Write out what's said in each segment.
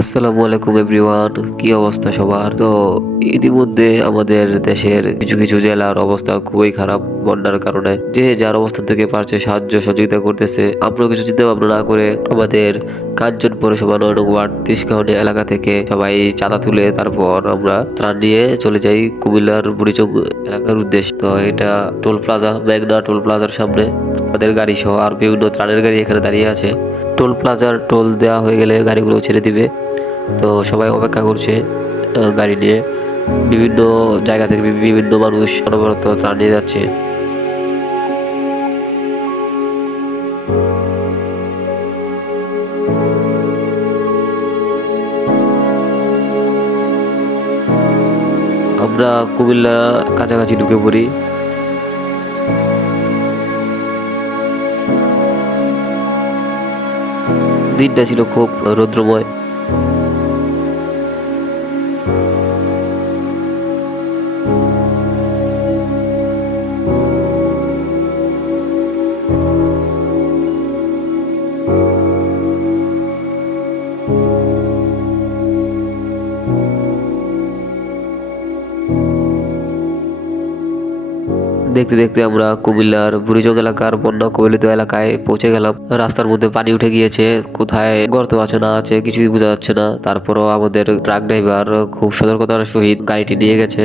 আসসালামু আলাইকুম এভরিওয়ান, কি অবস্থা সবার? তো ইতিমধ্যে আমাদের দেশের কিছু কিছু জেলার অবস্থা খুবই খারাপ বন্যার কারণে। যে যার অবস্থান থেকে পারছে সাহায্য সহযোগিতা করতেছে। আমরাও কিছু চিন্তা ভাবনা না করে আমাদের কাঞ্চন পৌরসভা ৯ নং ওয়ার্ড তিসকাউনি এলাকা থেকে সবাই চাঁদা তুলে তারপর আমরা ত্রাণ নিয়ে চলে যাই কুমিল্লার বুড়িচং এলাকার উদ্দেশ্যে। তো এটা টোল প্লাজা, মেঘনা টোল প্লাজার সামনে আমাদের গাড়ি সহ আর বিভিন্ন ত্রাণের গাড়ি এখানে দাঁড়িয়ে আছে। টোল প্লাজার টোল দেওয়া হয়ে গেলে গাড়িগুলো ছেড়ে দিবে। তো সবাই অপেক্ষা করছে গাড়ি নিয়ে। বিভিন্ন জায়গা থেকে বিভিন্ন মানুষ অনবরত ত্রাণ নিয়ে যাচ্ছে। আমরা কুমিল্লা কাছাকাছি ঢুকে পড়ি। দিনটা ছিল খুব রৌদ্রময়। দেখতে দেখতে আমরা কুমিল্লার বুড়িচং এলাকার বন্যা কবলিত এলাকায় পৌঁছে গেলাম। রাস্তার মধ্যে পানি উঠে গিয়েছে, কোথায় গর্ত আছে না আছে কিছুই বোঝা যাচ্ছে না। তারপরও আমাদের ট্রাক ড্রাইভার খুব সতর্কতার সহিত গাড়িটি নিয়ে গেছে।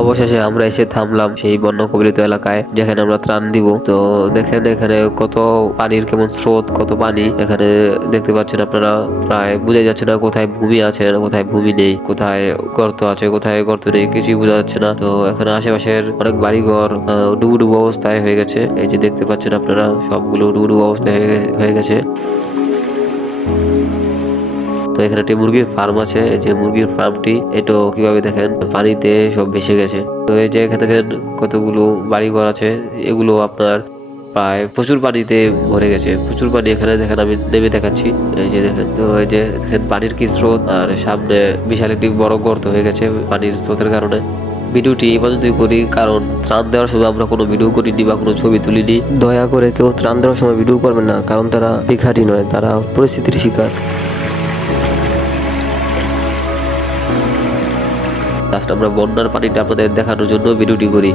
অবশেষে আমরা এসে থামলাম সেই বন্যা কবলিত এলাকায়, যেখানে আমরা ত্রাণ দিব। তো দেখেন এখানে কত পানির কেমন স্রোত, কত পানি এখানে দেখতে পাচ্ছেন আপনারা। প্রায় বোঝা যাচ্ছে না কোথায় ভূমি আছে কোথায় ভূমি নেই, কোথায় গর্ত আছে কোথায় গর্ত নেই, কিছুই বোঝা যাচ্ছে না। তো এখানে আশেপাশের অনেক বাড়িঘর ডুবু ডুবু অবস্থায় হয়ে গেছে। এই যে দেখতে পাচ্ছেন আপনারা, সবগুলো ডুবু ডুবু অবস্থায় হয়ে গেছে। তো এখানে একটি মুরগির ফার্ম আছে। এই যে মুরগির ফার্মটি, এটা কিভাবে দেখেন পানিতে সব ভেসে গেছে। তো এই যে এখানে দেখেন কতগুলো বাড়িঘর আছে, এগুলো আপনার প্রায় প্রচুর পানিতে ভরে গেছে। প্রচুর পানি এখানে দেখেন, আমি নেমে দেখাচ্ছি। এই যে দেখেন, তো এই যে দেখেন পানির কি স্রোত, আর সামনে বিশাল একটি বড় গর্ত হয়ে গেছে পানির স্রোতের কারণে। ভিডিওটি এই পর্যন্তই করি, কারণ ত্রাণ দেওয়ার সময় আমরা কোনো ভিডিও করিনি বা কোনো ছবি তুলিনি। দয়া করে কেউ ত্রাণ দেওয়ার সময় ভিডিও করবেন না, কারণ তারা ভিখারি নয়, তারা পরিস্থিতির শিকার। আমরা বন্যার পানিটা আপনাদের দেখানোর জন্য ভিডিওটি করি।